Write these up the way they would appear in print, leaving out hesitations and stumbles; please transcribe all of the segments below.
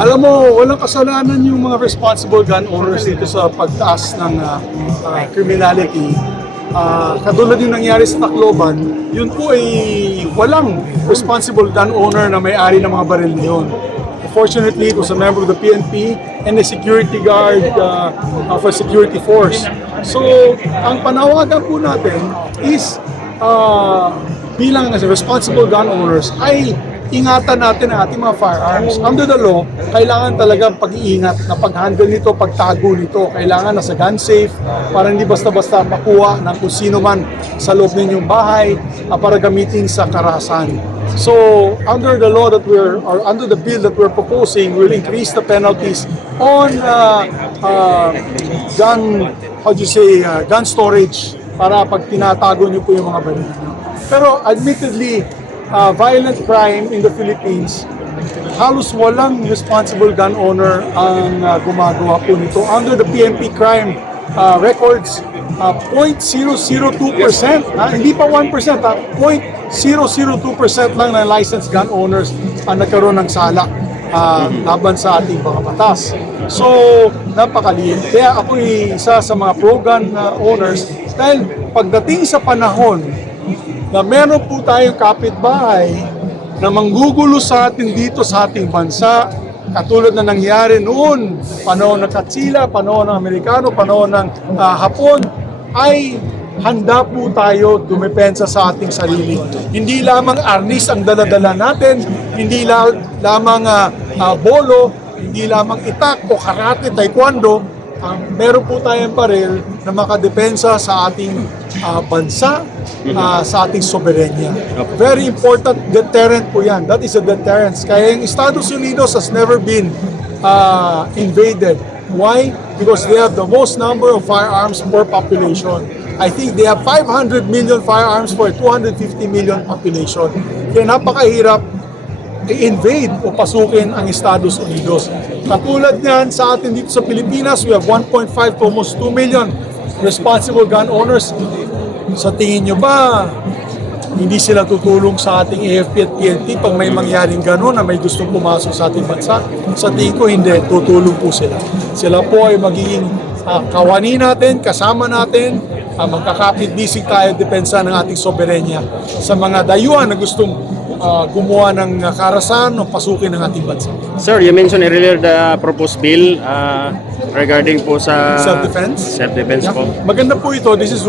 Alam mo, walang kasalanan yung mga responsible gun owners dito sa pagtaas ng criminality. Katulad yung nangyari sa Tacloban, yun po ay walang responsible gun owner na may-ari ng mga baril niyon. Fortunately, it was a member of the PNP and a security guard of a security force. So, ang panawagan po natin is bilang responsible gun owners ay ingatan natin ang ating mga firearms. Under the law, kailangan talagang pag-iingat na pag-handle nito, pagtago nito. Kailangan nasa gun safe para hindi basta-basta makuha ng kung sino man sa loob ninyong bahay para gamitin sa karahasan. So, under the law that or under the bill that we're proposing, we'll increase the penalties on gun storage para pag tinatago niyo po yung mga baril. Pero admittedly, violent crime in the Philippines, halos walang responsible gun owner ang gumagawa po nito. Under the PNP crime records, 0.002%, hindi pa 1%, 0.002% lang ng licensed gun owners ang nagkaroon ng sala laban sa ating mga batas. So, napakaliit. Kaya ako isa sa mga pro-gun owners dahil pagdating sa panahon na meron po tayong kapitbahay na manggugulo sa atin dito sa ating bansa, katulad na nangyari noon, panahon ng Katsila, panahon ng Amerikano, panahon ng Hapon, ay handa po tayo dumepensa sa ating sarili. Hindi lamang arnis ang daladala natin, hindi lamang bolo, hindi lamang itak o karate, taekwondo, meron po tayong baril na makadepensa sa ating bansa, sa ating soberenya. Very important deterrent po yan. That is a deterrence. Kaya yung Estados Unidos has never been invaded. Why? Because they have the most number of firearms per population. I think they have 500 million firearms for a 250 million population. Kaya napakahirap i-invade o pasukin ang Estados Unidos. Katulad niyan sa atin dito sa Pilipinas, we have 1.5 to almost 2 million responsible gun owners. Sa tingin nyo ba, hindi sila tutulong sa ating AFP at PNP pag may mangyaring gano'n na may gustong pumasok sa ating bansa? Sa tingin ko, hindi. Tutulong po sila. Sila po ay magiging kawani natin, kasama natin, magkakapit-bisig tayo depensa ng ating soberenya sa mga dayuhan na gustong gumawa ng karasan o pasukin ng ating bansa. Sir, you mentioned earlier the proposed bill regarding po sa Self-defense? Self-defense po. Maganda po ito. This is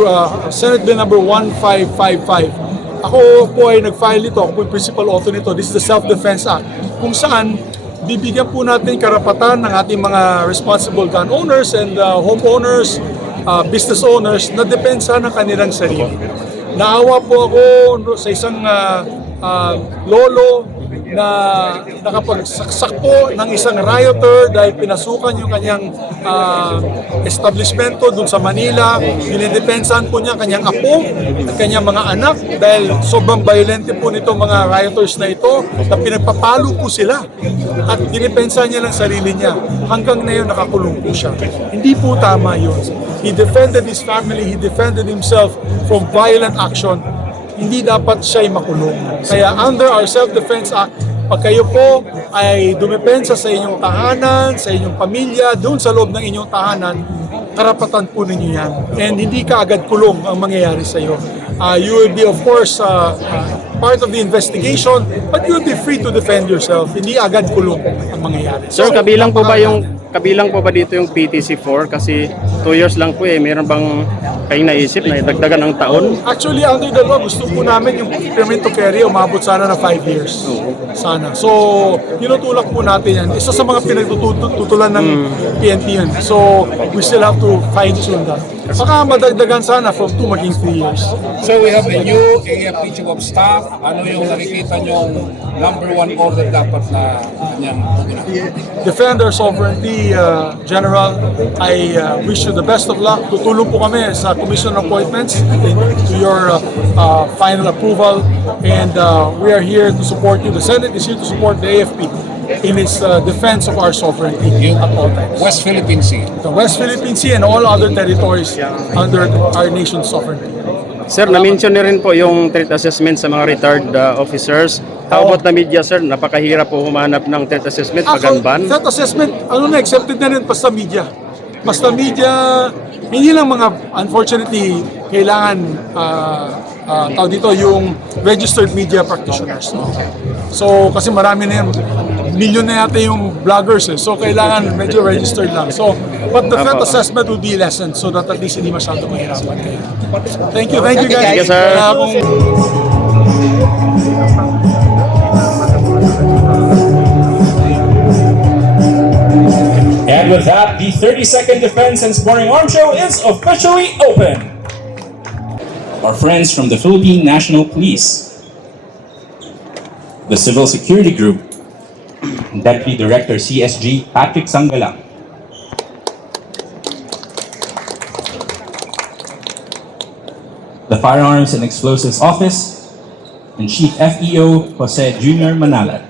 Senate Bill number 1555. Ako po ay nag-file ito. Ako po yung principal author nito. This is the Self-Defense Act. Kung saan, bibigyan po natin karapatan ng ating mga responsible gun owners and homeowners, business owners na depensa ng kanilang sarili. Naawa po ako sa isang lolo na nakapagsaksak po ng isang rioter dahil pinasukan yung kanyang establishmento dun sa Manila. Dinidepensahan po niya kanyang apo at kanyang mga anak dahil sobrang violente po nito mga rioters na ito na pinagpapalo po sila at dinidepensahan niya ng sarili niya. Hanggang ngayon nakakulong po siya. Hindi po tama yun. He defended his family, he defended himself from violent action. Hindi dapat siya'y makulong. Kaya under our Self-Defense Act, pag kayo po ay dumepensa sa inyong tahanan, sa inyong pamilya, doon sa loob ng inyong tahanan, karapatan po ninyo yan. And hindi ka agad kulong ang mangyayari sa iyo. You will be of course part of the investigation, but you will be free to defend yourself. Hindi agad kulong ang mangyayari. Sir, kabilang po ba dito yung PTC4 kasi 2 years lang po meron bang kayong naisip na idagdagan ng taon? Actually, under the law, gusto po namin yung permit to carry umabot sana na 5 years. Sana. So, tinutulak po natin yan. Isa sa mga pinagtutulan ng PNP yan. So, we still have to fine-tune that. Baka madagdagan sana from 2 maging 3 years. So we have a new AFP Chief of Staff. Ano yung nakikita nyong number 1 order dapat na kanyang tutunan? Defend our sovereignty, General. I wish you the best of luck. Tutulong po kami sa Commission appointments to your final approval. And we are here to support you. The Senate is here to support the AFP in its defense of our sovereignty at all times. West Philippine Sea. The West Philippine Sea and all other territories under our nation's sovereignty. Sir, na-mention niyo rin po yung threat assessment sa mga retired officers. How about the media, sir? Napakahirap po humanap ng threat assessment pag unban. Threat assessment, accepted na rin basta media. Basta media, hindi lang mga, unfortunately, kailangan, tao dito, yung registered media practitioners. No? So, kasi marami na yan, milyon na yata yung vloggers So, kailangan medyo registered lang. So, but the threat assessment will be lessened so that at least hindi masyado mahirapan kayo. Thank you guys. Thank you, sir. Kaya kung- And with that, the 30-second Defense and Sporting Arms Show is officially open. Our friends from the Philippine National Police, the Civil Security Group, Deputy Director CSG Patrick Sanggalang, the Firearms and Explosives Office, and Chief FEO Jose Jr. Manalat.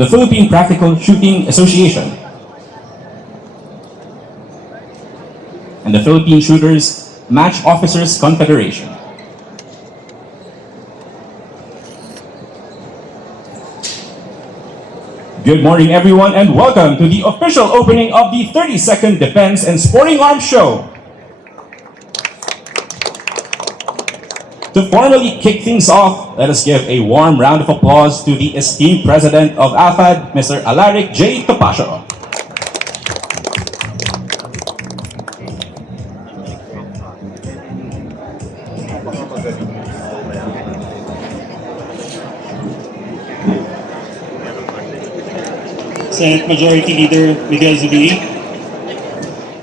The Philippine Practical Shooting Association, and the Philippine Shooters Match Officers Confederation. Good morning, everyone, and welcome to the official opening of the 32nd Defense and Sporting Arms Show. To formally kick things off, let us give a warm round of applause to the esteemed President of AFAD, Mr. Alaric J. Topacio. Senate Majority Leader Miguel Zubiri,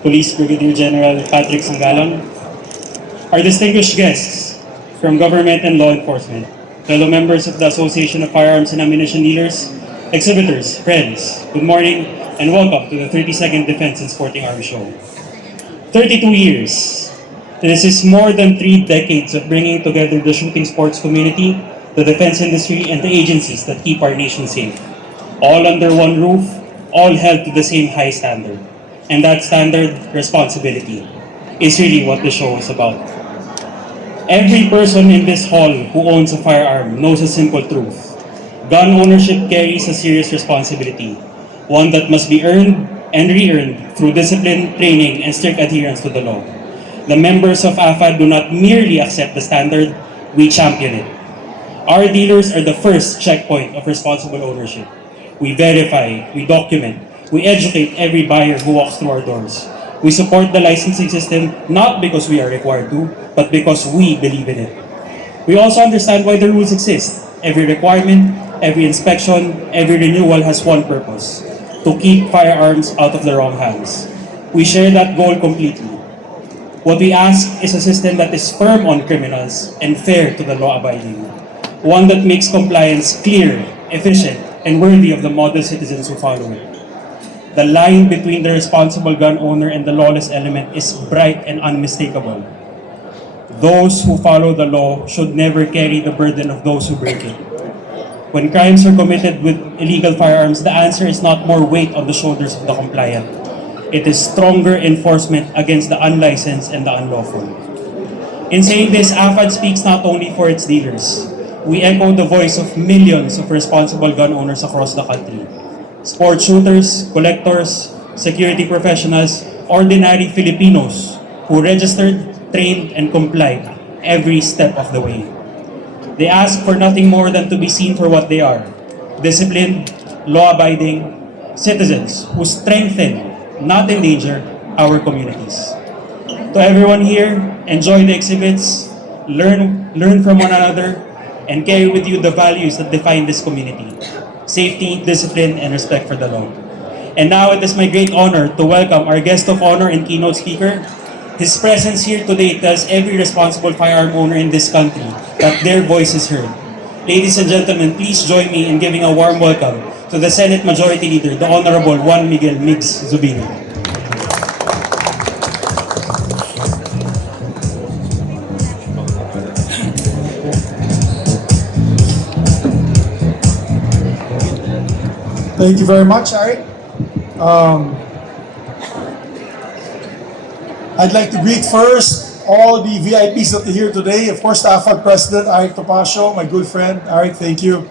Police Brigadier General Patrick Sanggalang, our distinguished guests from government and law enforcement, fellow members of the Association of Firearms and Ammunition Dealers, exhibitors, friends, good morning and welcome to the 32nd Defense and Sporting Arms Show. 32 years. This is more than 3 decades of bringing together the shooting sports community, the defense industry, and the agencies that keep our nation safe. All under one roof, all held to the same high standard. And that standard, responsibility, is really what the show is about. Every person in this hall who owns a firearm knows a simple truth. Gun ownership carries a serious responsibility, one that must be earned and re-earned through discipline, training, and strict adherence to the law. The members of AFAD do not merely accept the standard, we champion it. Our dealers are the first checkpoint of responsible ownership. We verify, we document, we educate every buyer who walks through our doors. We support the licensing system not because we are required to, but because we believe in it. We also understand why the rules exist. Every requirement, every inspection, every renewal has one purpose: to keep firearms out of the wrong hands. We share that goal completely. What we ask is a system that is firm on criminals and fair to the law-abiding. One that makes compliance clear, efficient, and worthy of the model citizens who follow it. The line between the responsible gun owner and the lawless element is bright and unmistakable. Those who follow the law should never carry the burden of those who break it. When crimes are committed with illegal firearms, the answer is not more weight on the shoulders of the compliant. It is stronger enforcement against the unlicensed and the unlawful. In saying this, AFAD speaks not only for its dealers. We echo the voice of millions of responsible gun owners across the country. Sport shooters, collectors, security professionals, ordinary Filipinos who registered, trained, and complied every step of the way. They ask for nothing more than to be seen for what they are: disciplined, law-abiding citizens who strengthen, not endanger, our communities. To everyone here, enjoy the exhibits, learn from one another, and carry with you the values that define this community: safety, discipline, and respect for the law. And now it is my great honor to welcome our guest of honor and keynote speaker. His presence here today tells every responsible firearm owner in this country that their voice is heard. Ladies and gentlemen, please join me in giving a warm welcome to the Senate Majority Leader, the Honorable Juan Miguel Migs Zubiri. Thank you very much, Ari. I'd like to greet first all the VIPs that are here today. Of course, the AFAG President, Arik Topacio, my good friend. Arik, thank you.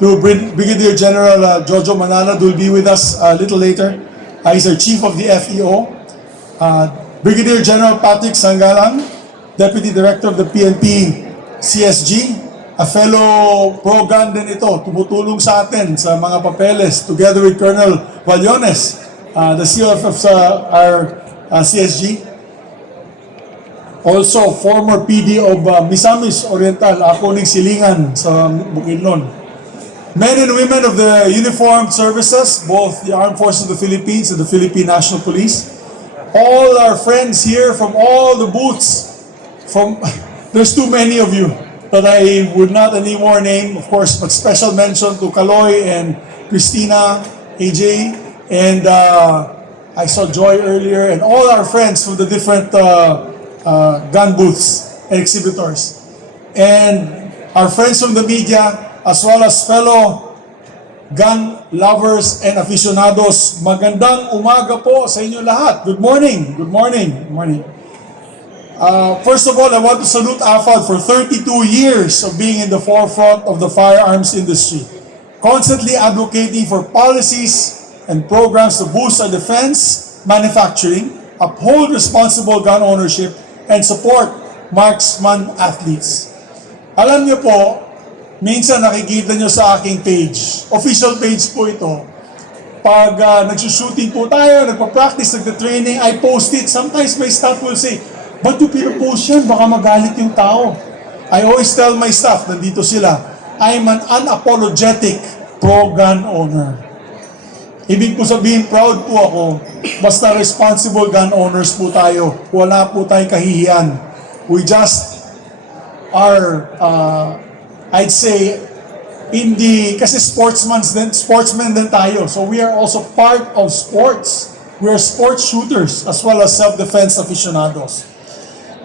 To Brigadier General Jojo Manala, who will be with us a little later. He's our Chief of the FEO. Brigadier General Patrick Sanggalang, Deputy Director of the PNP CSG. A fellow pro-gun din ito, tumutulong sa atin sa mga papeles together with Colonel Vallones, the COF of our CSG. Also, former PD of Misamis Oriental, Akuning Silingan sa Bukidnon. Men and women of the uniformed services, both the Armed Forces of the Philippines and the Philippine National Police. All our friends here from all the booths, there's too many of you that I would not anymore name, of course, but special mention to Kaloy and Christina, AJ, and I saw Joy earlier, and all our friends from the different gun booths and exhibitors. And our friends from the media, as well as fellow gun lovers and aficionados, magandang umaga po sa inyo lahat. Good morning. Good morning. Good morning. First of all, I want to salute AFAD for 32 years of being in the forefront of the firearms industry, constantly advocating for policies and programs to boost our defense, manufacturing, uphold responsible gun ownership, and support marksman athletes. Alam niyo po, minsan nakikita niyo sa aking page, official page po ito, pag nagsushooting po tayo, nagpa-practice, nagta-training, I post it. Sometimes my staff will say, ba't yung pinapost yan? Baka magalit yung tao. I always tell my staff, nandito sila, I'm an unapologetic pro-gun owner. Ibig po sabihin, proud po ako, basta responsible gun owners po tayo. Wala po tayong kahihiyan. We just are, I'd say, kasi sportsmen din tayo. So we are also part of sports. We are sports shooters as well as self-defense aficionados.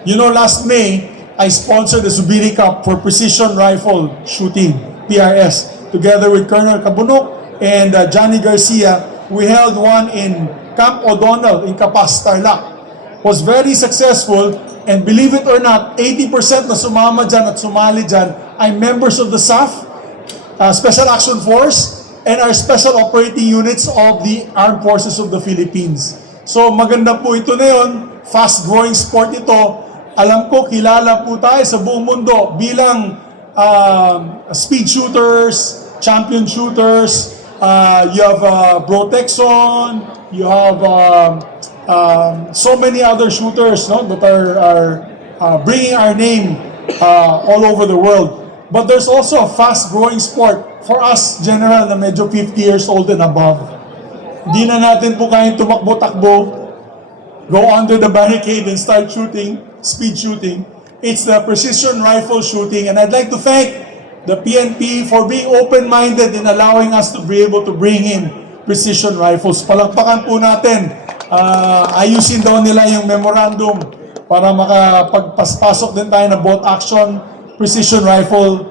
You know, last May, I sponsored the Zubiri Cup for precision rifle shooting, PRS, together with Colonel Cabunok and Johnny Garcia. We held one in Camp O'Donnell in Capas, Tarlac. Was very successful, and believe it or not, 80% na sumama dyan at sumali dyan ay members of the SAF, Special Action Force, and our special operating units of the Armed Forces of the Philippines. So maganda po ito na yun, fast-growing sport ito. Alam ko, kilala po tayo sa buong mundo bilang speed shooters, champion shooters. You have Bro Texon, you have so many other shooters, no, that are bringing our name all over the world. But there's also a fast-growing sport for us, general, na medyo 50 years old and above. Di na natin po kayang tumakbo-takbo, go under the barricade and start shooting, speed shooting. It's the precision rifle shooting, and I'd like to thank the PNP for being open-minded in allowing us to be able to bring in precision rifles. Palakpakan po natin. Ayusin daw nila yung memorandum para makapagpasok din tayo ng bolt action precision rifle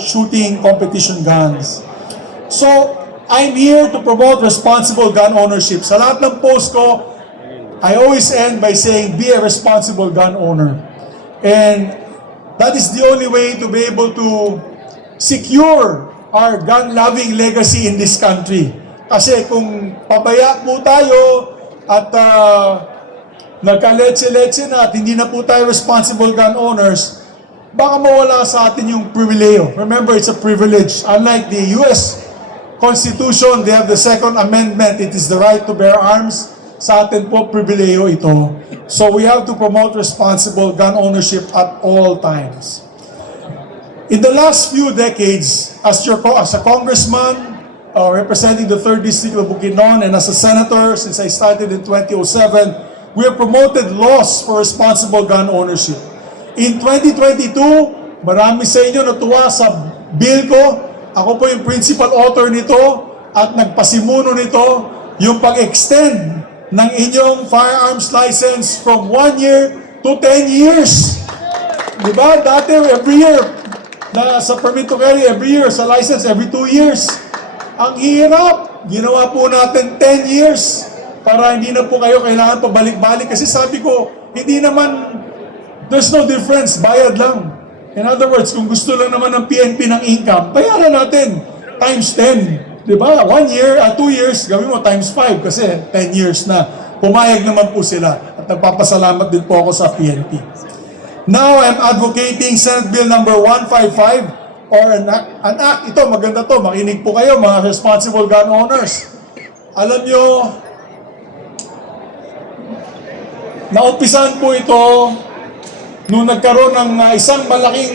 shooting competition guns. So, I'm here to promote responsible gun ownership. Sa lahat ng post ko, I always end by saying, be a responsible gun owner. And that is the only way to be able to secure our gun-loving legacy in this country. Kasi kung pabaya po tayo at nagkaletse-letse na at hindi na po tayo responsible gun owners, baka mawala sa atin yung pribileyo. Remember, it's a privilege. Unlike the U.S. Constitution, they have the Second Amendment. It is the right to bear arms. Sa atin po, pribileyo ito. So we have to promote responsible gun ownership at all times. In the last few decades, as a congressman representing the 3rd District of Bukidnon and as a senator since I started in 2007, we have promoted laws for responsible gun ownership. In 2022, marami sa inyo natuwa sa bill ko. Ako po yung principal author nito at nagpasimuno nito yung pag-extend ng inyong firearms license from 1 year to 10 years. Diba? Dati every year, sa permit to carry every year, sa license every 2 years. Ang hirap. Ginawa po natin 10 years. para hindi na po kayo kailangan pabalik-balik. Kasi sabi ko, hindi naman, there's no difference, bayad lang. In other words, kung gusto lang naman ng PNP ng income, bayaran natin times 10. Di ba? 1 year, 2 years, gawin mo times 5 kasi 10 years na. Pumayag naman po sila at nagpapasalamat din po ako sa PNP. Now, I'm advocating Senate Bill number 155 or an act. Ito, maganda to. Makinig po kayo, mga responsible gun owners. Alam nyo, naumpisan po ito nung nagkaroon ng isang malaking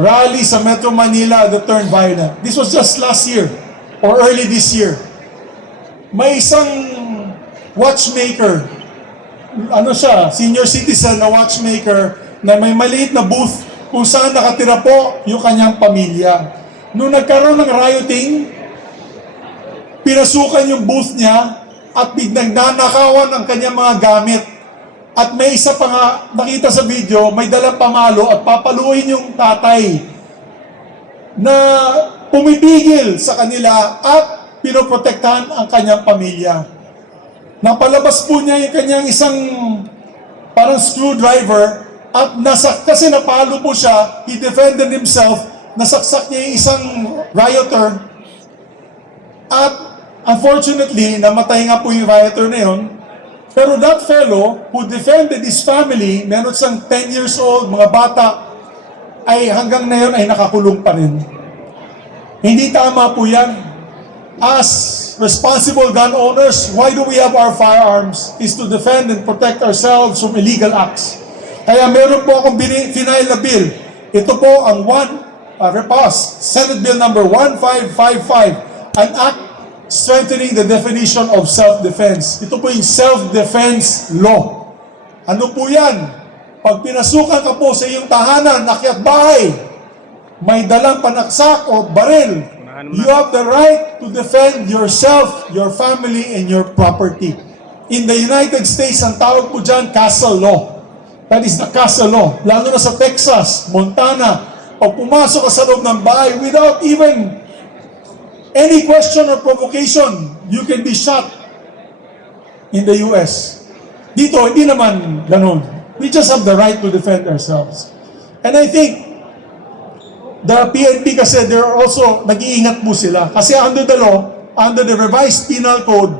rally sa Metro Manila that turned violent. This was just last year or early this year. May isang watchmaker, ano siya, senior citizen na watchmaker na may maliit na booth kung saan nakatira po yung kanyang pamilya. Nung nagkaroon ng rioting, pinasukan yung booth niya at nagnanakawan ang kanyang mga gamit. At may isa pa nga, nakita sa video, may dalang pamalo at papaluin yung tatay na pumipigil sa kanila at pinoprotektahan ang kanyang pamilya. Napalabas po niya yung kanyang isang parang screwdriver at kasi napalo po siya, he defended himself, nasaksak niya yung isang rioter at unfortunately, namatay nga po yung rioter na yun. Pero that fellow who defended his family, meron siyang 10 years old, mga bata, ay hanggang na yun ay nakakulong pa rin. Hindi tama po yan. As responsible gun owners, why do we have our firearms? Is to defend and protect ourselves from illegal acts. Kaya meron po akong final na bill. Ito po ang Senate Bill number 1555, an act strengthening the definition of self-defense. Ito po yung self-defense law. Ano po yan? Pag pinasukan ka po sa iyong tahanan, akyat bahay, may dalang panaksak o baril, you have the right to defend yourself, your family, and your property. In the United States, ang tawag po dyan, castle law. That is the castle law. Lalo na sa Texas, Montana, pag pumasok ka sa loob ng bahay without even any question or provocation, you can be shot in the US. Dito, hindi naman ganun. We just have the right to defend ourselves. And I think, the PNP kasi, they're also, nag-iingat po sila. Kasi under the law, under the revised penal code,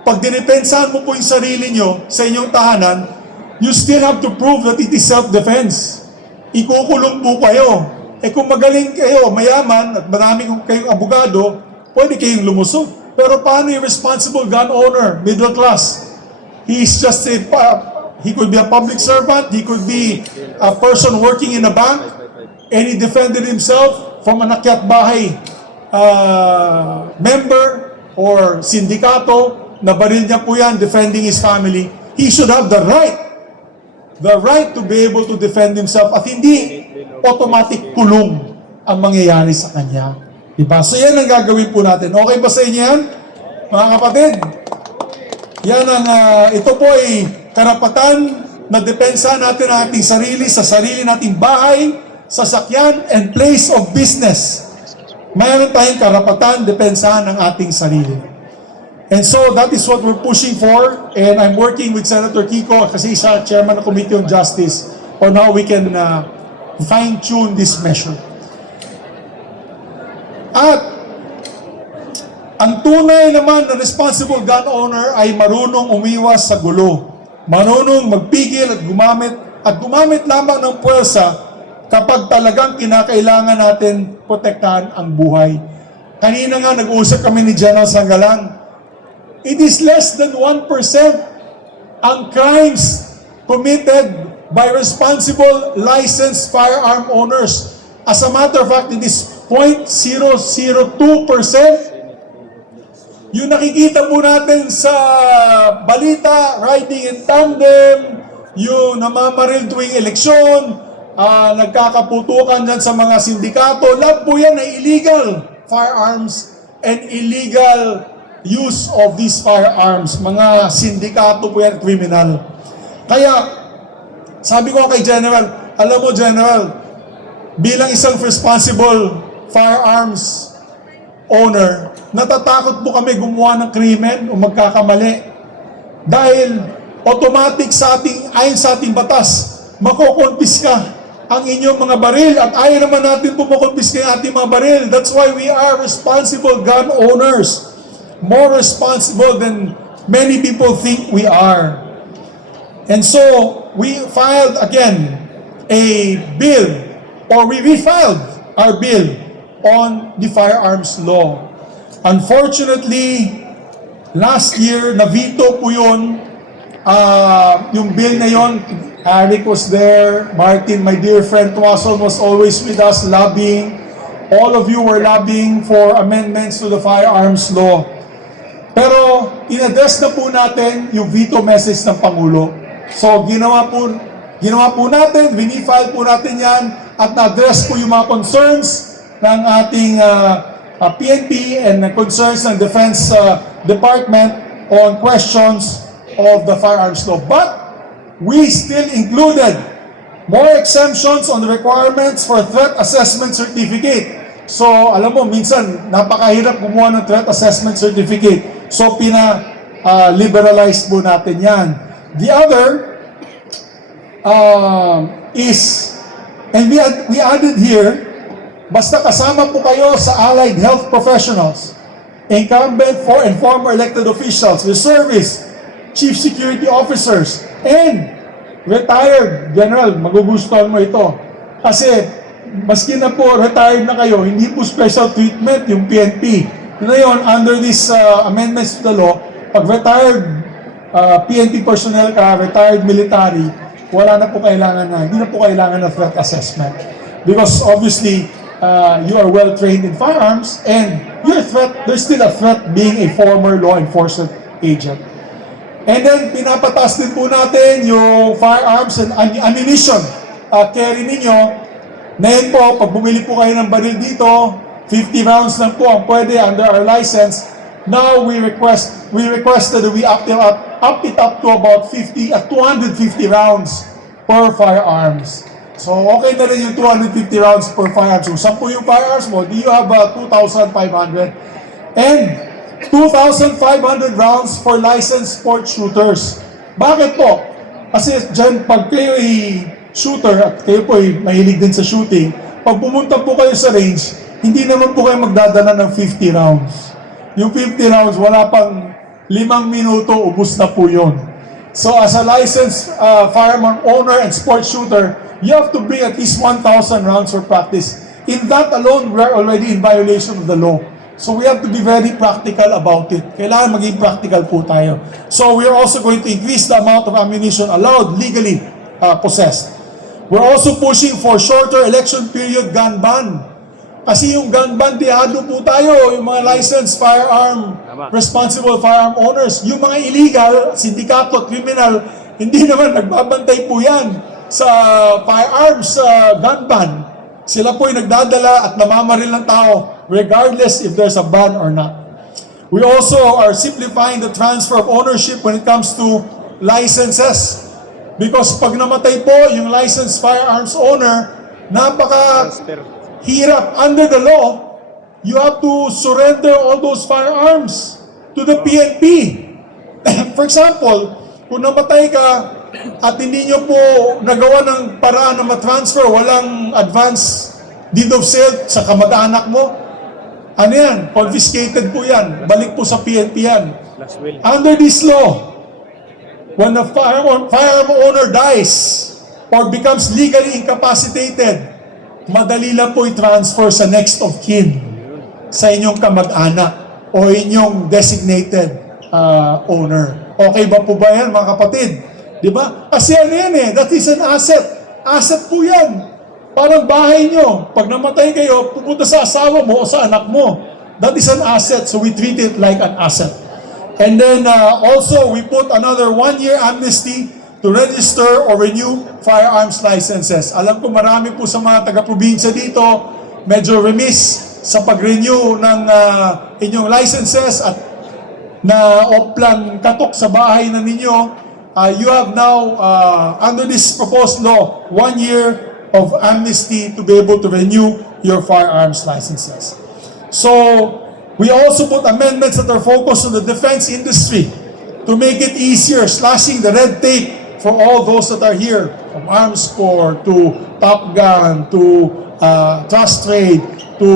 pag dinipensahan mo po yung sarili nyo sa inyong tahanan, you still have to prove that it is self-defense. Ikukulong po kayo. Eh kung magaling kayo, mayaman, at maraming kayong abogado, pwede kayong lumusot. Pero paano yung responsible gun owner, middle class? He's just he could be a public servant, he could be a person working in a bank, and he defended himself from an akyat bahay member or sindikato, na baril niya po yan, defending his family. He should have the right to be able to defend himself at hindi automatic kulong ang mangyayari sa kanya. Diba? So yan ang gagawin po natin. Okay ba sa inyo yan? Mga kapatid, yan ang, ito po ay karapatan na depensa natin ang ating sarili sa sarili nating bahay, sasakyan, and place of business. Mayroon tayong karapatan, depensahan ang ating sarili. And so that is what we're pushing for, and I'm working with Senator Kiko kasi siya chairman ng Committee on Justice on how we can fine-tune this measure. At ang tunay naman na responsible gun owner ay marunong umiwas sa gulo, marunong magpigil at gumamit lamang ng puwersa kapag talagang kinakailangan natin protektahan ang buhay. Kanina nga nag-uusap kami ni General Sangalang. It is less than 1% ang crimes committed by responsible licensed firearm owners. As a matter of fact, it is 0.002%. Yung nakikita po natin sa balita, riding in tandem, yung namamaril tuwing eleksyon, nagkakaputukan dyan sa mga sindikato, lahat po yan ay illegal firearms and illegal use of these firearms. Mga sindikato po yan, criminal. Kaya, sabi ko kay General, alam mo General, bilang isang responsible firearms owner, natatakot po kami gumawa ng krimen o magkakamali. Dahil automatic ayon sa ating batas, makokonfiska ang inyong mga baril at ayaw naman natin pumakonfiska ang ating mga baril. That's why we are responsible gun owners. More responsible than many people think we are. And so, we filed again a bill, or we refiled our bill on the firearms law. Unfortunately, last year, na-veto po yun. Yung bill na yun, Eric was there, Martin, my dear friend Tuason was always with us lobbying. All of you were lobbying for amendments to the firearms law. Pero, in-address na po natin yung veto message ng Pangulo. So, ginawa po natin, winifile po natin yan, at na-address po yung mga concerns ng ating PNP and the concerns ng Defense Department on questions of the firearms law. But we still included more exemptions on the requirements for threat assessment certificate. So, alam mo, minsan napakahirap gumawa ng threat assessment certificate. So, liberalize po natin yan. The other is, and we added here, basta kasama po kayo sa allied health professionals, incumbent and former elected officials, reservists, chief security officers, and retired general, magugustuhan mo ito. Kasi, maski na po retired na kayo, hindi po special treatment yung PNP. Ngayon, under these amendments to the law, pag retired PNP personnel ka, retired military, wala na po kailangan hindi na po kailangan ng threat assessment. Because obviously, you are well trained in firearms and there's still a threat being a former law enforcement agent. And then, pinapataas din po natin yung firearms and ammunition carry ninyo. Ngayon po, pag bumili po kayo ng baril dito, 50 rounds lang po ang pwede under our license. Now, we requested that we up it up to about 250 rounds per firearms. So, okay na rin yung 250 rounds per firearms. So, 10 yung firearms mo, do you have 2,500? And 2,500 rounds for licensed sport shooters. Bakit po? Kasi dyan, pag kayo ay shooter at kayo po ay mahilig din sa shooting, pag pumunta po kayo sa range, hindi naman po kayo magdadala ng 50 rounds. Yung 50 rounds, wala pang 5 minuto, ubus na po yun. So as a licensed firearm owner and sports shooter, you have to bring at least 1,000 rounds for practice. In that alone, we are already in violation of the law. So we have to be very practical about it. Kailangan maging practical po tayo. So we are also going to increase the amount of ammunition allowed legally possessed. We're also pushing for shorter election period gun ban. Kasi yung gun ban, tiyado po tayo, yung mga licensed firearm, responsible firearm owners. Yung mga illegal, sindikato, criminal, hindi naman nagbabantay po yan sa firearms gun ban. Sila po ay nagdadala at namamaril ng tao regardless if there's a ban or not. We also are simplifying the transfer of ownership when it comes to licenses. Because pag namatay po yung licensed firearms owner, hirap under the law, you have to surrender all those firearms to the PNP. For example, kung namatay ka at hindi nyo po nagawa ng paraan na matransfer, walang advance deed of sale sa kamag-anak mo, ano yan? Confiscated po yan. Balik po sa PNP yan. Under this law, when the firearm owner dies or becomes legally incapacitated, madali lang po i-transfer sa next of kin sa inyong kamag-anak o inyong designated owner. Okay ba po ba yan, mga kapatid? Di ba? Kasi ano yan that is an asset. Asset po yan. Parang bahay nyo. Pag namatay kayo, pupunta sa asawa mo o sa anak mo. That is an asset, so we treat it like an asset. And then also, we put another 1-year amnesty to register or renew firearms licenses. Alam ko marami po sa mga taga-probinsya dito, medyo remiss sa pag-renew ng inyong licenses at na oplan katok sa bahay na ninyo. You have now, under this proposed law, 1 year of amnesty to be able to renew your firearms licenses. So, we also put amendments that are focused on the defense industry. to make it easier, slashing the red tape for all those that are here, from Arms Corps to Top Gun to Trust Trade to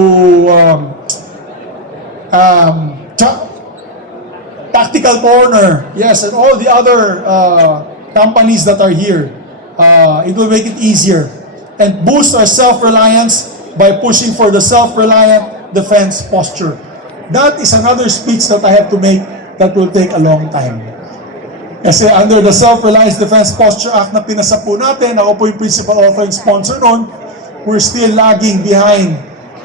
Tactical Corner, yes, and all the other companies that are here. It will make it easier and boost our self-reliance by pushing for the self-reliant defense posture. That is another speech that I have to make that will take a long time. Kasi under the Self-Reliance Defense Posture Act na pinasa po natin, ako po yung principal author and sponsor nun, we're still lagging behind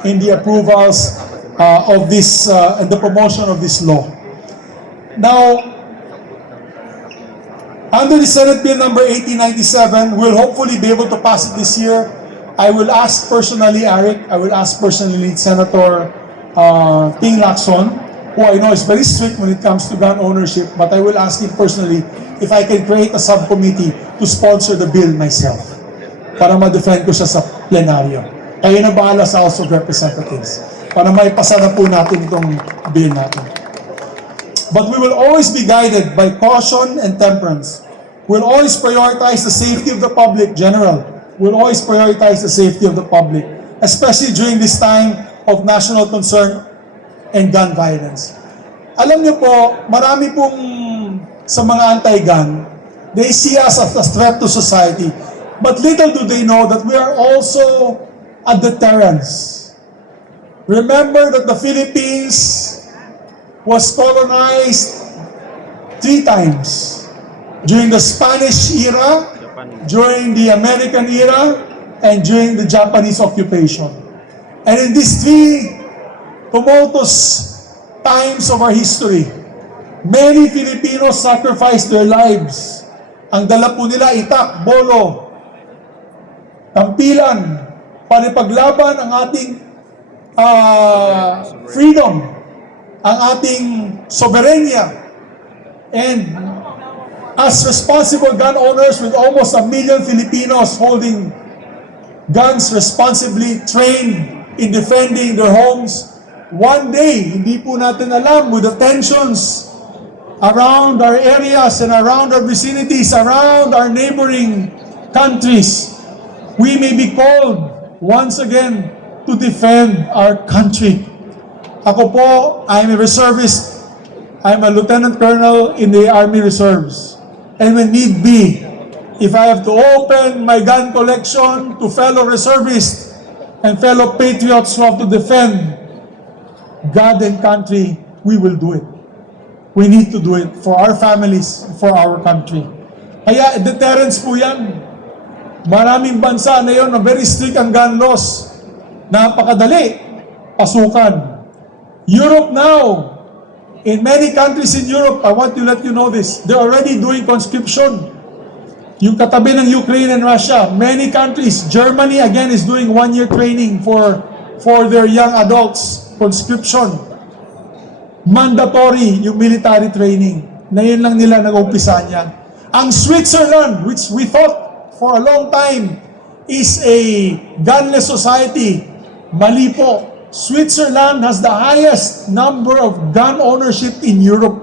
in the approvals of this and the promotion of this law. Now, under the Senate Bill number 1897, we'll hopefully be able to pass it this year. I will ask personally, Eric, I will ask personally Senator Ting Lacson, who I know is very strict when it comes to gun ownership, but I will ask him personally if I can create a subcommittee to sponsor the bill myself para ma-defend ko siya sa plenaryo. Kayo na bahala sa House of Representatives para maipasa na po natin itong bill natin. But we will always be guided by caution and temperance. We'll always prioritize the safety of the public, General. We'll always prioritize the safety of the public, especially during this time of national concern and gun violence. Alam niyo po, marami pong sa mga anti-gun, they see us as a threat to society. But little do they know that we are also a deterrence. Remember that the Philippines was colonized 3 times. During the Spanish era, during the American era, and during the Japanese occupation. And in these 3 tumultuous times of our history, many Filipinos sacrificed their lives. Ang dala po nila itak, bolo, tampilan, para ipaglaban ang ating freedom, ang ating soberenya. And as responsible gun owners with almost 1 million Filipinos holding guns responsibly, trained in defending their homes, one day, hindi po natin alam, with the tensions around our areas and around our vicinities, around our neighboring countries, we may be called once again to defend our country. Ako po, I'm a reservist. I'm a lieutenant colonel in the Army Reserves. And when need be, if I have to open my gun collection to fellow reservists and fellow patriots who have to defend God and country, we will do it. We need to do it for our families, for our country. Kaya deterrence po yan. Maraming bansa na yun na very strict ang gun laws. Napakadali. Pasukan. Europe now, in many countries in Europe, I want to let you know this, they're already doing conscription. Yung katabi ng Ukraine and Russia, many countries, Germany again is doing 1-year training for their young adults, conscription. Mandatory yung military training. Na yun lang nila nag-umpisa niyan. Ang Switzerland, which we thought for a long time is a gunless society, mali po. Switzerland has the highest number of gun ownership in Europe.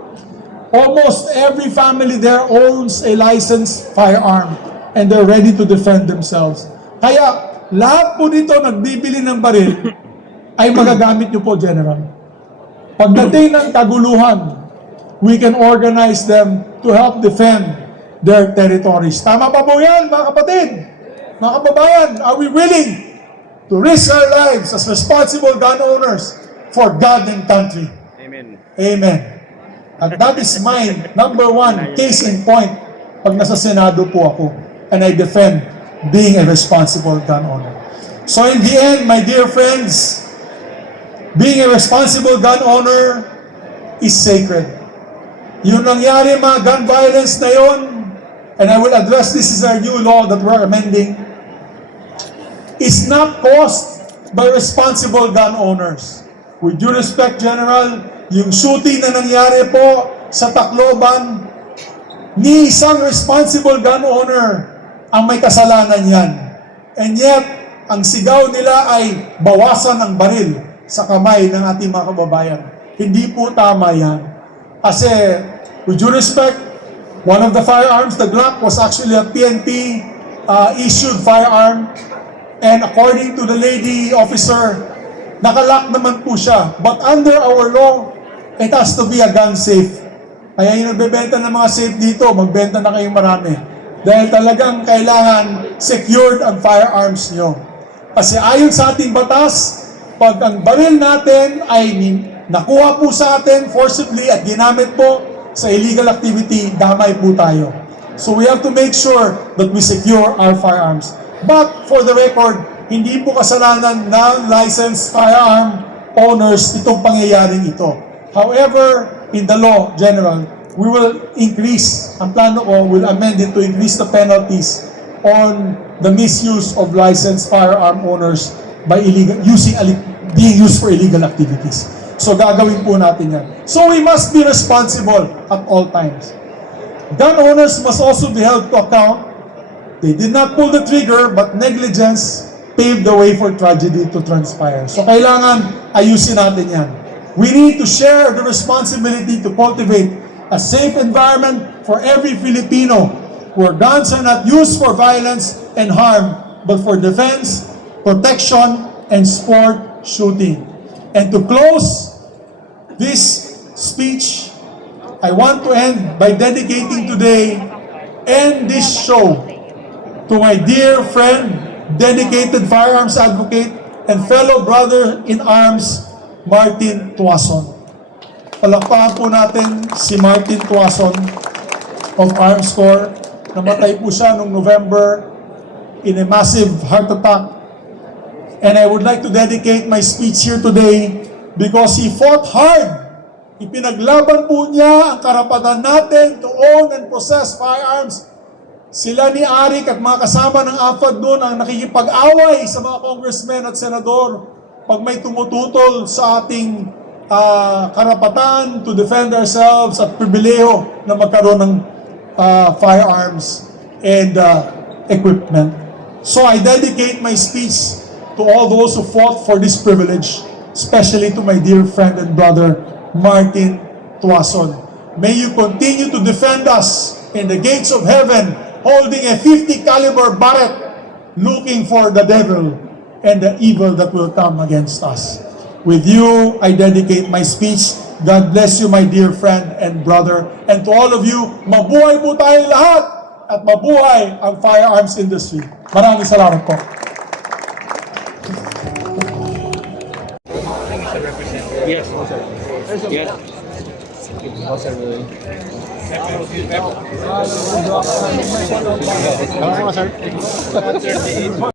Almost every family there owns a licensed firearm and they're ready to defend themselves. Kaya lahat po dito nagbibili ng baril ay magagamit nyo po, General. Pagdating ng kaguluhan, we can organize them to help defend their territories. Tama pa po yan, mga kapatid? Mga kababayan, are we willing to risk our lives as responsible gun owners for God and country? Amen. Amen. At that is my number 1 case in point pag nasa Senado po ako and I defend being a responsible gun owner. So in the end, my dear friends, being a responsible gun owner is sacred. Yung nangyari mga gun violence na yon, and I will address this is our new law that we're amending, is not caused by responsible gun owners. With due respect, General, yung shooting na nangyari po sa Tacloban, ni isang responsible gun owner ang may kasalanan yan. And yet, ang sigaw nila ay bawasan ng baril sa kamay ng ating mga kababayan. Hindi po tama yan. Kasi With due respect, one of the firearms, the Glock, was actually a PNP issued firearm. And according to the lady officer, nakalock naman po siya. But under our law, it has to be a gun safe. Kaya yung nagbebenta ng mga safe dito, magbenta na kayong marami. Dahil talagang kailangan secured ang firearms nyo. Kasi ayon sa ating batas, pag ang baril natin ay nakuha po sa atin forcibly at ginamit po sa illegal activity, damay po tayo. So we have to make sure that we secure our firearms. But for the record, hindi po kasalanan ng licensed firearm owners itong pangyayaring ito. However, in the law, General, we will increase, ang plano ko, will amend it to increase the penalties on the misuse of licensed firearm owners by being used for illegal activities. So gagawin po natin yan. So we must be responsible at all times. Gun owners must also be held to account. They did not pull the trigger, but negligence paved the way for tragedy to transpire. So kailangan ayusin natin yan. We need to share the responsibility to cultivate a safe environment for every Filipino, where guns are not used for violence and harm, but for defense, protection, and sport shooting. And to close this speech, I want to end by dedicating today and this show to my dear friend, dedicated firearms advocate, and fellow brother in arms, Martin Tuason. Palakpakan po natin si Martin Tuason of Arms Corps. Namatay po siya noong November in a massive heart attack. And I would like to dedicate my speech here today because he fought hard. Ipinaglaban po niya ang karapatan natin to own and possess firearms. Sila ni Arik at mga kasama ng AFAD doon ang nakikipag-away sa mga congressmen at senador pag may tumututol sa ating karapatan to defend ourselves at pribileho na magkaroon ng firearms and equipment. So I dedicate my speech to all those who fought for this privilege, especially to my dear friend and brother, Martin Tuason. May you continue to defend us in the gates of heaven, holding a 50 caliber Barrett, looking for the devil and the evil that will come against us. With you, I dedicate my speech. God bless you, my dear friend and brother. And to all of you, mabuhay po tayong lahat at mabuhay ang firearms industry. Maraming salamat po.